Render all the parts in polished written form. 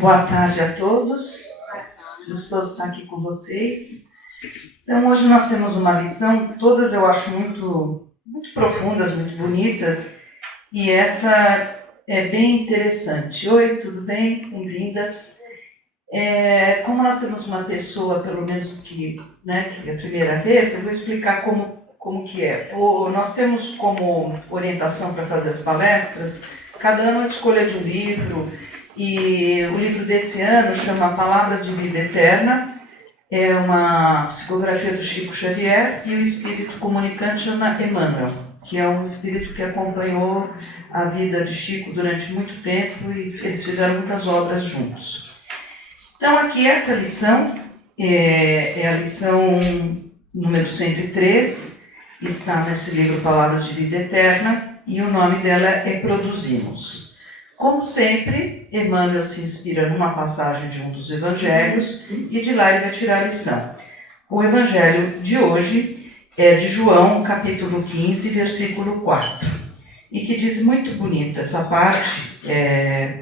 Boa tarde a todos. Gostoso estar aqui com vocês. Então, hoje nós temos uma lição, todas eu acho muito profundas, muito bonitas, e essa é bem interessante. Oi, tudo bem? Bem-vindas. Como nós temos uma pessoa, pelo menos que é a primeira vez, eu vou explicar como que é. Nós temos como orientação para fazer as palestras, cada ano a escolha de um livro, e o livro desse ano chama Palavras de Vida Eterna, é uma psicografia do Chico Xavier, e o espírito comunicante chama Emmanuel, que é um espírito que acompanhou a vida de Chico durante muito tempo e eles fizeram muitas obras juntos. Então, aqui essa lição é a lição número 103, está nesse livro Palavras de Vida Eterna, e o nome dela é Produzimos. Como sempre, Emmanuel se inspira numa passagem de um dos evangelhos e de lá ele vai tirar a lição. O evangelho de hoje é de João, capítulo 15, versículo 4, e que diz muito bonito essa parte,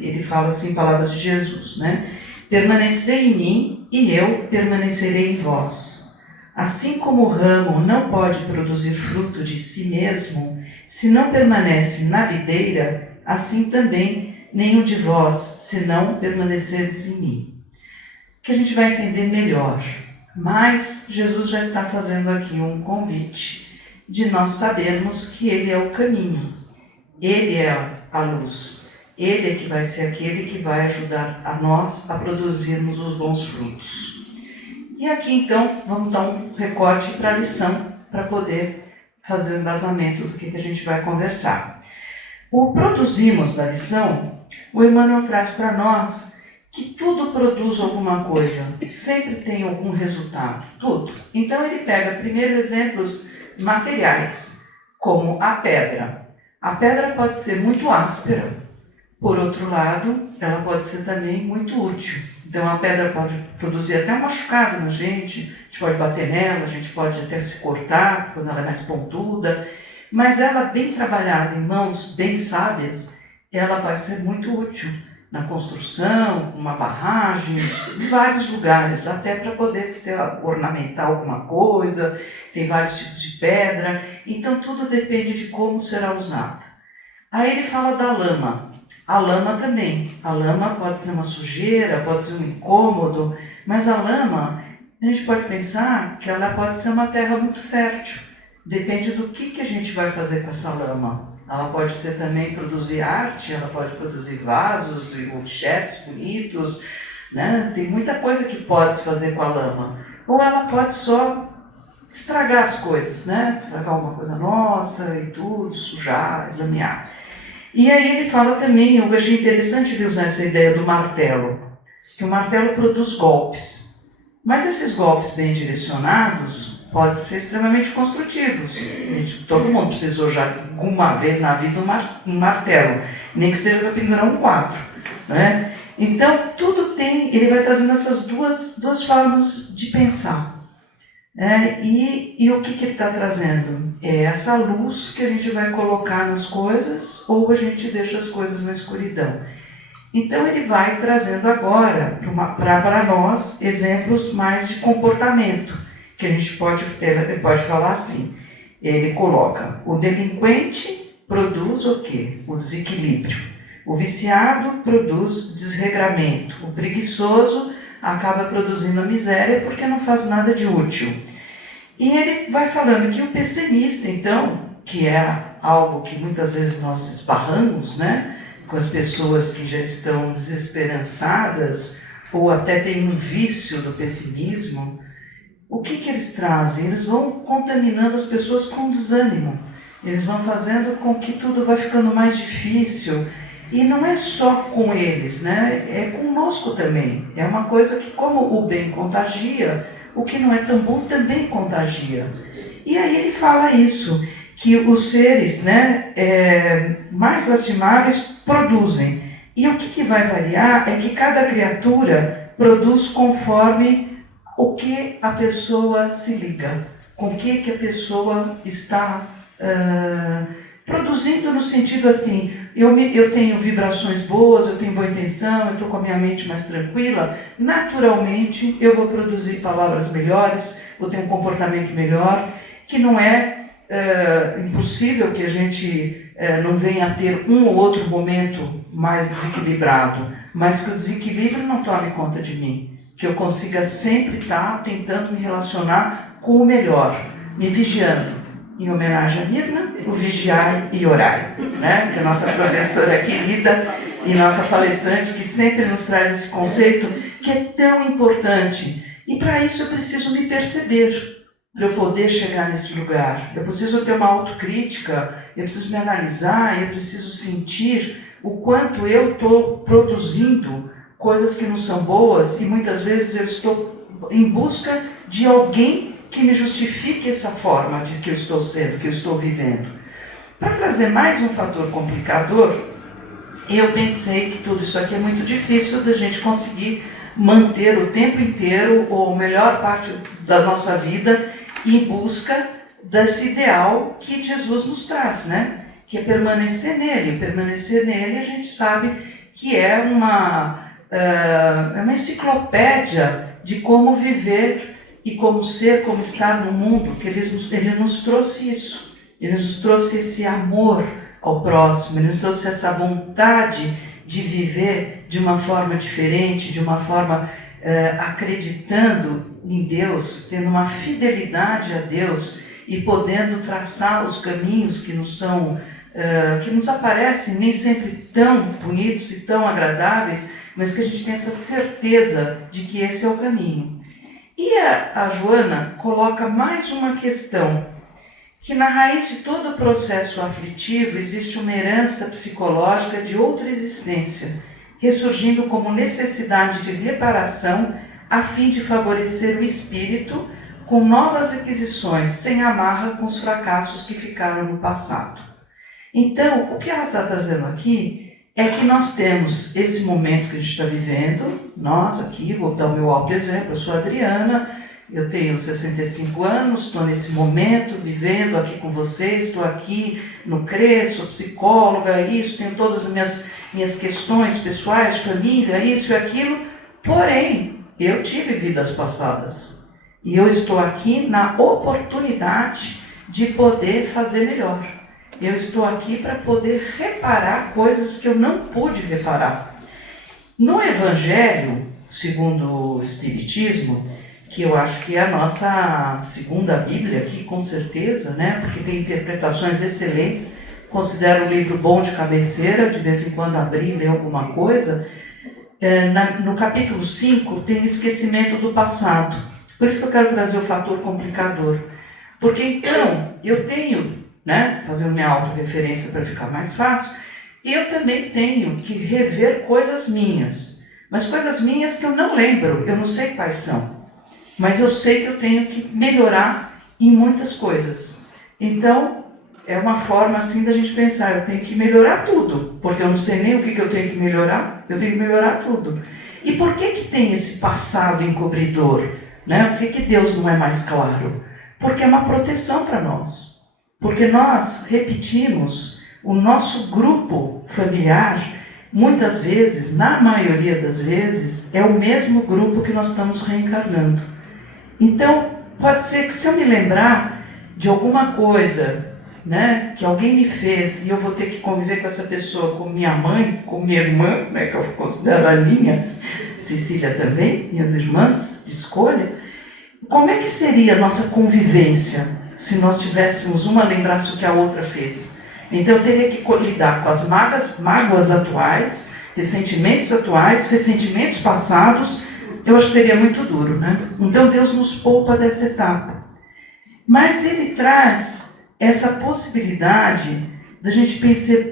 ele fala assim, palavras de Jesus, né? Permanecei em mim e eu permanecerei em vós. Assim como o ramo não pode produzir fruto de si mesmo, se não permanece na videira, assim também nenhum de vós, se não permanecerdes em mim. Que a gente vai entender melhor. Mas Jesus já está fazendo aqui um convite de nós sabermos que Ele é o caminho, Ele é a luz, Ele é que vai ser aquele que vai ajudar a nós a produzirmos os bons frutos. E aqui então vamos dar um recorte para a lição, para poder fazer o embasamento do que a gente vai conversar. O produzimos da lição, o Emmanuel traz para nós que tudo produz alguma coisa, sempre tem algum resultado, tudo. Então ele pega primeiro exemplos materiais, como a pedra. A pedra pode ser muito áspera, por outro lado, ela pode ser também muito útil. Então a pedra pode produzir até um machucado na gente, a gente pode bater nela, a gente pode até se cortar quando ela é mais pontuda, mas ela bem trabalhada em mãos bem sábias, ela vai ser muito útil na construção, uma barragem, em vários lugares, até para poder ornamentar alguma coisa, tem vários tipos de pedra, então tudo depende de como será usada. Aí ele fala da lama. A lama também. A lama pode ser uma sujeira, pode ser um incômodo, mas a lama, a gente pode pensar que ela pode ser uma terra muito fértil. Depende do que a gente vai fazer com essa lama. Ela pode ser também produzir arte, ela pode produzir vasos e objetos bonitos, né? Tem muita coisa que pode se fazer com a lama. Ou ela pode só estragar as coisas, né? Estragar alguma coisa nossa e tudo, sujar, lamear. E aí ele fala também, eu achei interessante ele usar essa ideia do martelo, que o martelo produz golpes. Mas esses golpes bem direcionados podem ser extremamente construtivos. Todo mundo precisou já alguma vez na vida um martelo, nem que seja para pendurar um quadro, né? Então tudo tem, ele vai trazendo essas duas formas de pensar. E o que ele está trazendo? É essa luz que a gente vai colocar nas coisas ou a gente deixa as coisas na escuridão. Então ele vai trazendo agora para nós exemplos mais de comportamento, que a gente pode falar assim. Ele coloca, o delinquente produz o quê? O desequilíbrio. O viciado produz desregramento. O preguiçoso acaba produzindo a miséria porque não faz nada de útil. E ele vai falando que o pessimista, então, que é algo que muitas vezes nós esbarramos, né, com as pessoas que já estão desesperançadas ou até têm um vício do pessimismo, o que eles trazem? Eles vão contaminando as pessoas com desânimo. Eles vão fazendo com que tudo vai ficando mais difícil. E não é só com eles, né? É conosco também. É uma coisa que, como o bem contagia, o que não é tão bom também contagia. E aí ele fala isso, que os seres, né, mais lastimáveis produzem. E o que vai variar é que cada criatura produz conforme o que a pessoa se liga, com o que a pessoa está produzindo no sentido assim, eu tenho vibrações boas, eu tenho boa intenção, eu estou com a minha mente mais tranquila, naturalmente eu vou produzir palavras melhores, vou ter um comportamento melhor, que não é impossível que a gente não venha a ter um ou outro momento mais desequilibrado, mas que o desequilíbrio não tome conta de mim, que eu consiga sempre estar tentando me relacionar com o melhor, me vigiando. Em homenagem a Mirna, o vigiai e orai, né? Que é a nossa professora querida e nossa palestrante, que sempre nos traz esse conceito que é tão importante. E para isso eu preciso me perceber, para eu poder chegar nesse lugar. Eu preciso ter uma autocrítica, eu preciso me analisar, eu preciso sentir o quanto eu estou produzindo coisas que não são boas e muitas vezes eu estou em busca de alguém que me justifique essa forma de que eu estou sendo, que eu estou vivendo. Para trazer mais um fator complicador, eu pensei que tudo isso aqui é muito difícil da gente conseguir manter o tempo inteiro, ou a melhor parte da nossa vida, em busca desse ideal que Jesus nos traz, né? Que é permanecer nele. Permanecer nele, a gente sabe que é uma enciclopédia de como viver e como ser, como estar no mundo, que ele nos trouxe isso. Ele nos trouxe esse amor ao próximo, ele nos trouxe essa vontade de viver de uma forma diferente, de uma forma acreditando em Deus, tendo uma fidelidade a Deus e podendo traçar os caminhos que nos aparecem nem sempre tão bonitos e tão agradáveis, mas que a gente tem essa certeza de que esse é o caminho. E a Joana coloca mais uma questão, que na raiz de todo o processo aflitivo existe uma herança psicológica de outra existência, ressurgindo como necessidade de reparação a fim de favorecer o espírito com novas aquisições, sem amarra com os fracassos que ficaram no passado. Então, o que ela está trazendo aqui é que nós temos esse momento que a gente está vivendo, nós aqui, vou dar o meu alto exemplo, eu sou a Adriana, eu tenho 65 anos, estou nesse momento, vivendo aqui com vocês, estou aqui no CRE, sou psicóloga, isso, tenho todas as minhas questões pessoais, família, isso e aquilo, porém, eu tive vidas passadas, e eu estou aqui na oportunidade de poder fazer melhor. Eu estou aqui para poder reparar coisas que eu não pude reparar. No Evangelho, segundo o Espiritismo, que eu acho que é a nossa segunda Bíblia aqui, com certeza, né? Porque tem interpretações excelentes, considero um livro bom de cabeceira, de vez em quando abrir e ler alguma coisa. No capítulo 5 tem esquecimento do passado. Por isso que eu quero trazer o fator complicador. Porque então, eu tenho, né, fazendo minha autorreferência para ficar mais fácil, eu também tenho que rever coisas minhas. Mas coisas minhas que eu não lembro, eu não sei quais são. Mas eu sei que eu tenho que melhorar em muitas coisas. Então, é uma forma assim da gente pensar, eu tenho que melhorar tudo, porque eu não sei nem o que eu tenho que melhorar, eu tenho que melhorar tudo. E por que tem esse passado encobridor? Né? Por que Deus não é mais claro? Porque é uma proteção para nós. Porque nós repetimos o nosso grupo familiar, muitas vezes, na maioria das vezes, é o mesmo grupo que nós estamos reencarnando. Então, pode ser que se eu me lembrar de alguma coisa, né, que alguém me fez, e eu vou ter que conviver com essa pessoa, com minha mãe, com minha irmã, né, que eu considero a linha, Cecília também, minhas irmãs de escolha, como é que seria a nossa convivência se nós tivéssemos uma lembrasse o que a outra fez? Então eu teria que lidar com as mágoas atuais, ressentimentos atuais, ressentimentos passados. Eu acho que seria muito duro, né? Então Deus nos poupa dessa etapa. Mas Ele traz essa possibilidade da gente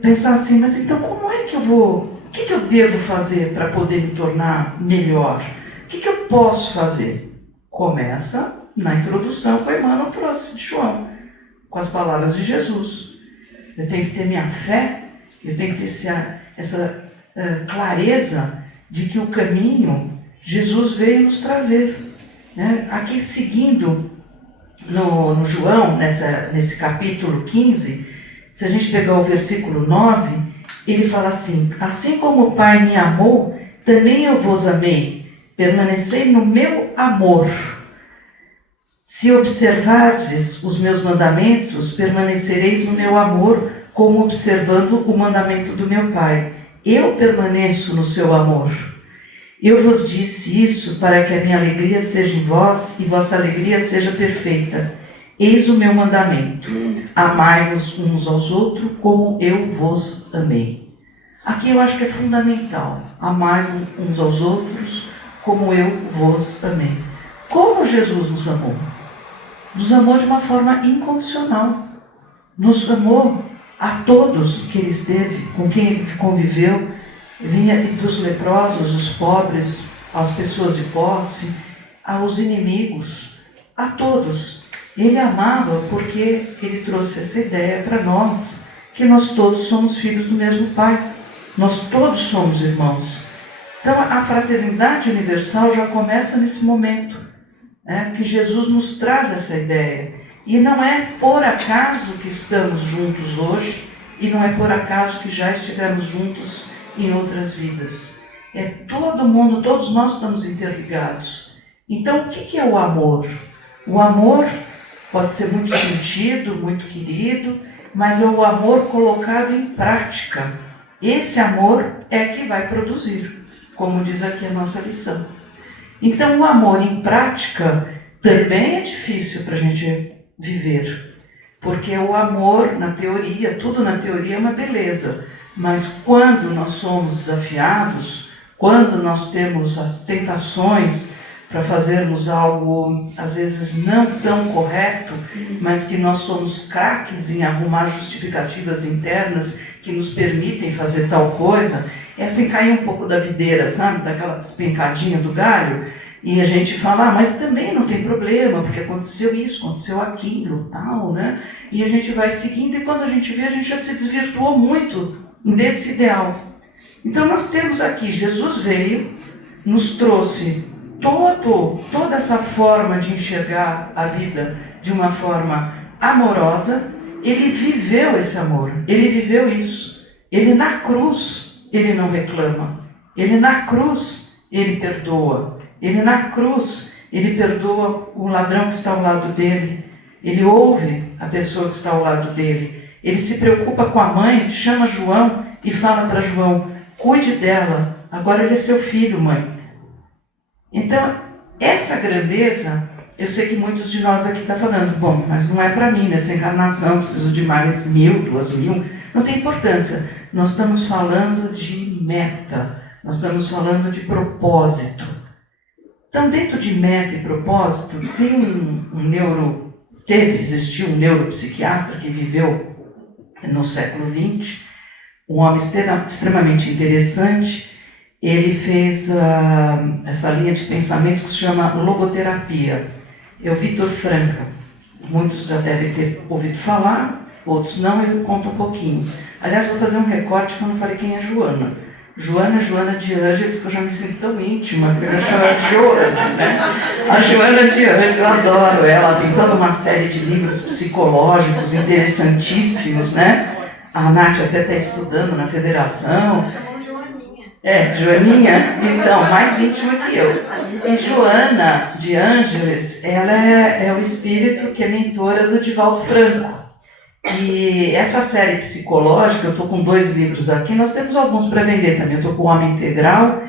pensar assim, mas então como é que eu vou, o que eu devo fazer para poder me tornar melhor? O que eu posso fazer? Começa na introdução que o Emmanuel trouxe de João, com as palavras de Jesus. Eu tenho que ter minha fé, eu tenho que ter essa clareza de que o caminho Jesus veio nos trazer. Né? Aqui seguindo no João, nesse capítulo 15, se a gente pegar o versículo 9, ele fala assim como o Pai me amou, também eu vos amei. Permanecei no meu amor. Se observardes os meus mandamentos, permanecereis no meu amor, como observando o mandamento do meu Pai. Eu permaneço no seu amor. Eu vos disse isso para que a minha alegria seja em vós e vossa alegria seja perfeita. Eis o meu mandamento: amai-vos uns aos outros como eu vos amei. Aqui eu acho que é fundamental. Amai-vos uns aos outros como eu vos amei. Como Jesus nos amou? Nos amou de uma forma incondicional. Nos amou a todos que ele esteve, com quem ele conviveu. Vinha dos leprosos, os pobres, as pessoas de posse, aos inimigos, a todos. Ele amava porque ele trouxe essa ideia para nós, que nós todos somos filhos do mesmo Pai. Nós todos somos irmãos. Então a fraternidade universal já começa nesse momento, que Jesus nos traz essa ideia. E não é por acaso que estamos juntos hoje, e não é por acaso que já estivemos juntos em outras vidas. É todo mundo, todos nós estamos interligados. Então o que é o amor? O amor pode ser muito sentido, muito querido, mas é o amor colocado em prática. Esse amor é que vai produzir, como diz aqui a nossa lição. Então o amor em prática também é difícil para a gente viver, porque o amor na teoria, tudo na teoria é uma beleza, mas quando nós somos desafiados, quando nós temos as tentações para fazermos algo às vezes não tão correto, mas que nós somos craques em arrumar justificativas internas que nos permitem fazer tal coisa, é assim cair um pouco da videira, sabe? Daquela despencadinha do galho, e a gente fala, mas também não tem problema, porque aconteceu isso, aconteceu aquilo, tal, né? E a gente vai seguindo, e quando a gente vê, a gente já se desvirtuou muito desse ideal. Então nós temos aqui, Jesus veio, nos trouxe toda essa forma de enxergar a vida de uma forma amorosa. Ele viveu esse amor, ele viveu isso. Ele na cruz, ele não reclama. Ele na cruz, ele perdoa. Ele na cruz, ele perdoa o ladrão que está ao lado dele. Ele ouve a pessoa que está ao lado dele. Ele se preocupa com a mãe, chama João e fala para João, cuide dela, agora ele é seu filho, mãe. Então, essa grandeza, eu sei que muitos de nós aqui estão falando, bom, mas não é para mim, nessa encarnação, preciso de mais 1000, 2000, não tem importância. Nós estamos falando de meta, nós estamos falando de propósito. Então, dentro de meta e propósito, tem existiu um neuropsiquiatra que viveu no século XX, um homem extremamente interessante. Ele fez essa linha de pensamento que se chama logoterapia. É o Viktor Frankl. Muitos já devem ter ouvido falar, outros não, eu conto um pouquinho. Aliás, vou fazer um recorte que eu não falei quem é Joana. Joana de Ângeles, que eu já me sinto tão íntima, porque eu chamo ela de Joana, né? A Joana de Ângeles, eu adoro ela, tem toda uma série de livros psicológicos interessantíssimos, né? A Nath até está estudando na federação. Joaninha, então, mais íntima que eu. E Joana de Ângeles, ela é o espírito que é mentora do Divaldo Franco. E essa série psicológica, eu estou com 2 livros aqui, nós temos alguns para vender também, eu estou com o Homem Integral,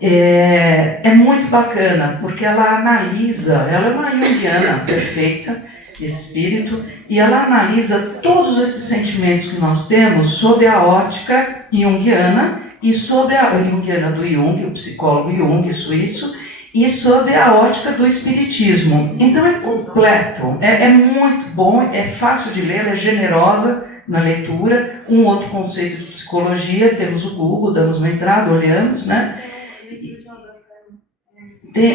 é muito bacana, porque ela analisa, ela é uma junguiana perfeita, espírito, e ela analisa todos esses sentimentos que nós temos sob a ótica junguiana, e sob a junguiana do Jung, o psicólogo Jung, suíço, e sob a ótica do espiritismo. Então é completo, é muito bom, é fácil de ler, ela é generosa na leitura. Um outro conceito de psicologia, temos o Google, damos uma entrada, olhamos, né?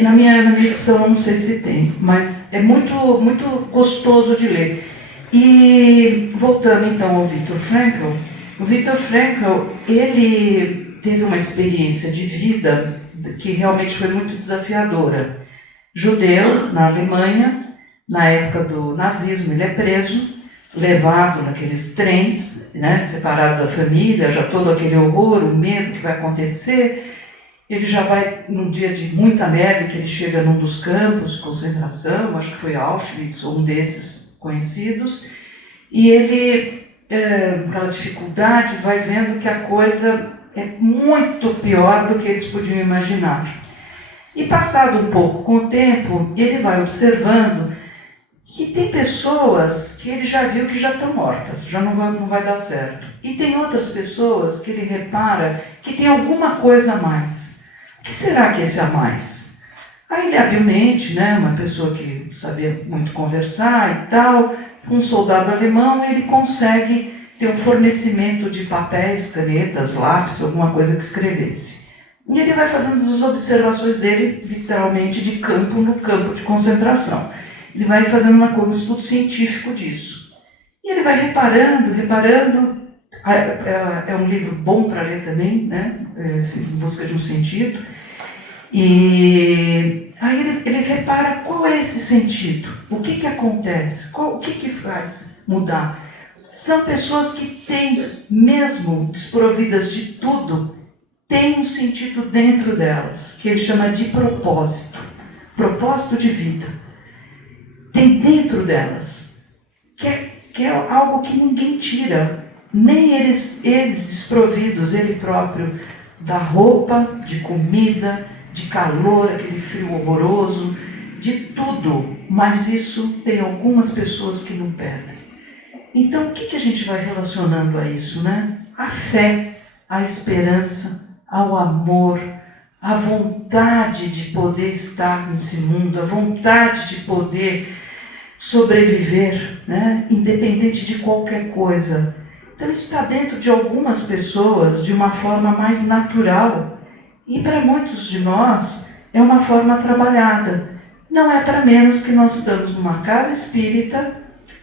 Na minha edição, não sei se tem, mas é muito, muito gostoso de ler. E voltando então ao Viktor Frankl, o Viktor Frankl, ele teve uma experiência de vida que realmente foi muito desafiadora. Judeu, na Alemanha, na época do nazismo, ele é preso, levado naqueles trens, né, separado da família, já todo aquele horror, o medo que vai acontecer. Ele já vai num dia de muita neve, que ele chega num dos campos de concentração, acho que foi Auschwitz, ou um desses conhecidos, e ele, aquela dificuldade, vai vendo que a coisa é muito pior do que eles podiam imaginar. E passado um pouco com o tempo, ele vai observando que tem pessoas que ele já viu que já estão mortas, já não vai dar certo. E tem outras pessoas que ele repara que tem alguma coisa a mais. O que será que é esse a mais? Aí ele habilmente, né, uma pessoa que sabia muito conversar e tal, um soldado alemão, ele consegue ter um fornecimento de papéis, canetas, lápis, alguma coisa que escrevesse. E ele vai fazendo as observações dele, literalmente, de campo no campo de concentração. Ele vai fazendo um estudo científico disso. E ele vai reparando, é um livro bom para ler também, né? Em busca de um sentido. E aí ele repara qual é esse sentido, o que acontece, o que faz mudar. São pessoas que têm, mesmo desprovidas de tudo, tem um sentido dentro delas, que ele chama de propósito de vida. Tem dentro delas, que é algo que ninguém tira, nem eles desprovidos, ele próprio, da roupa, de comida, de calor, aquele frio horroroso, de tudo, mas isso tem algumas pessoas que não perdem. Então, o que a gente vai relacionando a isso, né? A fé, a esperança, ao amor, a vontade de poder estar nesse mundo, a vontade de poder sobreviver, né? Independente de qualquer coisa. Então isso está dentro de algumas pessoas de uma forma mais natural e para muitos de nós é uma forma trabalhada. Não é para menos que nós estamos numa casa espírita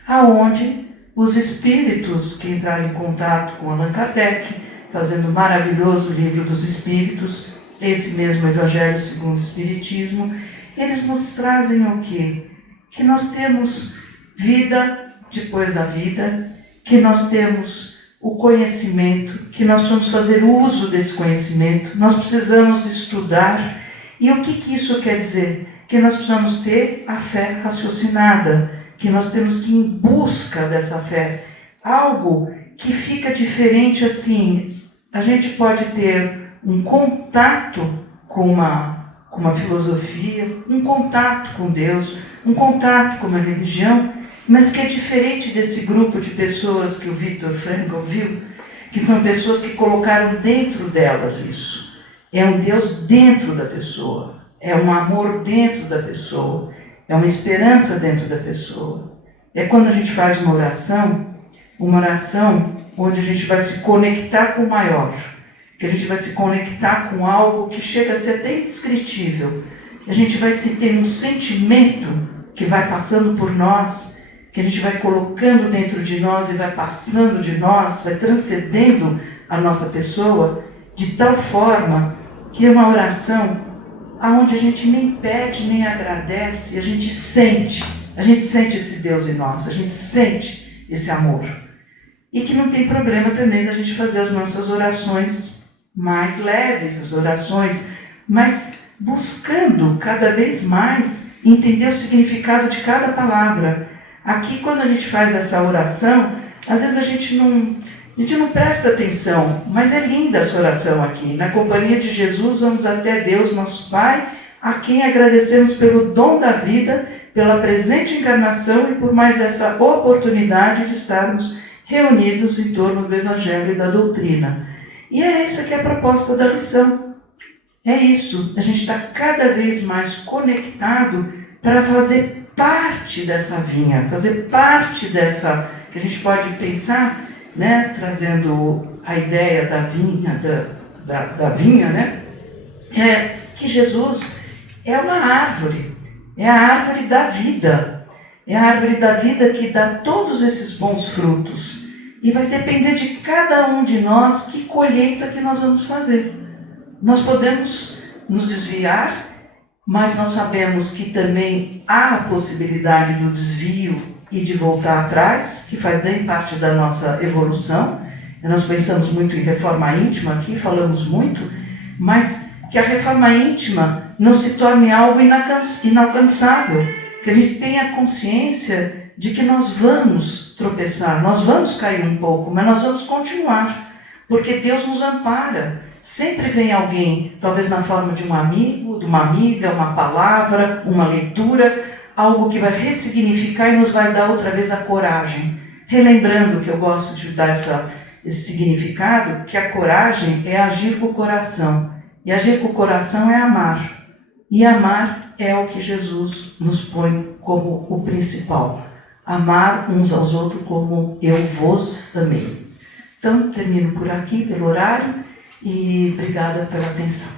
aonde os espíritos que entraram em contato com Allan Kardec, fazendo o maravilhoso livro dos Espíritos, esse mesmo Evangelho segundo o Espiritismo, eles nos trazem o quê? Que nós temos vida depois da vida, que nós temos o conhecimento, que nós precisamos fazer uso desse conhecimento, nós precisamos estudar. E o que isso quer dizer? Que nós precisamos ter a fé raciocinada, que nós temos que ir em busca dessa fé. Algo que fica diferente assim, a gente pode ter um contato com uma filosofia, um contato com Deus, um contato com uma religião, mas que é diferente desse grupo de pessoas que o Viktor Frankl viu, que são pessoas que colocaram dentro delas isso. É um Deus dentro da pessoa, é um amor dentro da pessoa, é uma esperança dentro da pessoa. É quando a gente faz uma oração onde a gente vai se conectar com o maior, que a gente vai se conectar com algo que chega a ser até indescritível. A gente vai ter um sentimento que vai passando por nós, que a gente vai colocando dentro de nós e vai passando de nós, vai transcendendo a nossa pessoa, de tal forma que é uma oração onde a gente nem pede, nem agradece, a gente sente esse Deus em nós, a gente sente esse amor. E que não tem problema também da gente fazer as nossas orações mais leves, as orações, mas buscando cada vez mais entender o significado de cada palavra. Aqui, quando a gente faz essa oração, às vezes a gente não presta atenção, mas é linda essa oração aqui. Na companhia de Jesus, vamos até Deus, nosso Pai, a quem agradecemos pelo dom da vida, pela presente encarnação e por mais essa oportunidade de estarmos reunidos em torno do Evangelho e da doutrina. E é essa que é a proposta da lição. É isso, a gente está cada vez mais conectado para fazer parte dessa vinha, fazer parte dessa, que a gente pode pensar, né, trazendo a ideia da vinha, da vinha, né, que Jesus é uma árvore, é a árvore da vida, é a árvore da vida que dá todos esses bons frutos. E vai depender de cada um de nós que colheita que nós vamos fazer. Nós podemos nos desviar, mas nós sabemos que também há a possibilidade do desvio e de voltar atrás, que faz bem parte da nossa evolução. Nós pensamos muito em reforma íntima aqui, falamos muito, mas que a reforma íntima não se torne algo inalcançável, que a gente tenha consciência de que nós vamos tropeçar, nós vamos cair um pouco, mas nós vamos continuar, porque Deus nos ampara. Sempre vem alguém, talvez na forma de um amigo, de uma amiga, uma palavra, uma leitura, algo que vai ressignificar e nos vai dar outra vez a coragem. Relembrando que eu gosto de dar esse significado, que a coragem é agir com o coração. E agir com o coração é amar. E amar é o que Jesus nos põe como o principal. Amar uns aos outros como eu vos amei. Então, termino por aqui, pelo horário, e obrigada pela atenção.